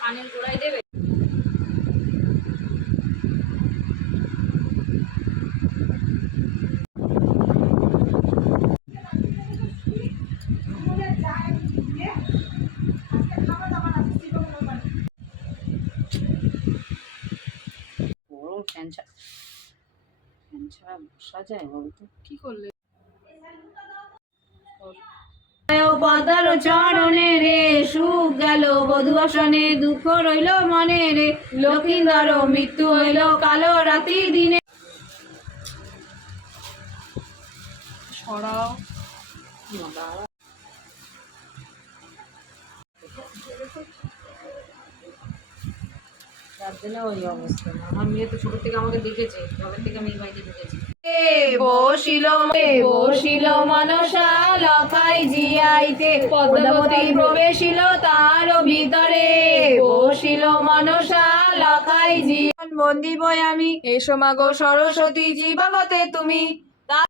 কানের গোড়ায় দেবে। গরম ফ্যান ছাড়া বসা যায় বলতো? কি করলে? পদার চরণে রে সুখ গেল বধূ আসনে, দুঃখ রইল মনে রে লক্ষিন্দর মৃত্যু হইল কালো রাতি দিনে। সরাও ওই অবস্থা। আমার মেয়ে তো ছোট থেকে আমাকে দেখেছে, তবে থেকে আমি এই বাড়িতে ঢুকেছি। বসিল মনসা লখাই জিয়াইতে, পদ্মাবতী প্রবেশিল তার ভিতরে। বসিল মনসা লখাই জিয়া বন্দিব আমি, এসো মাগো সরস্বতী জীবাবতে তুমি।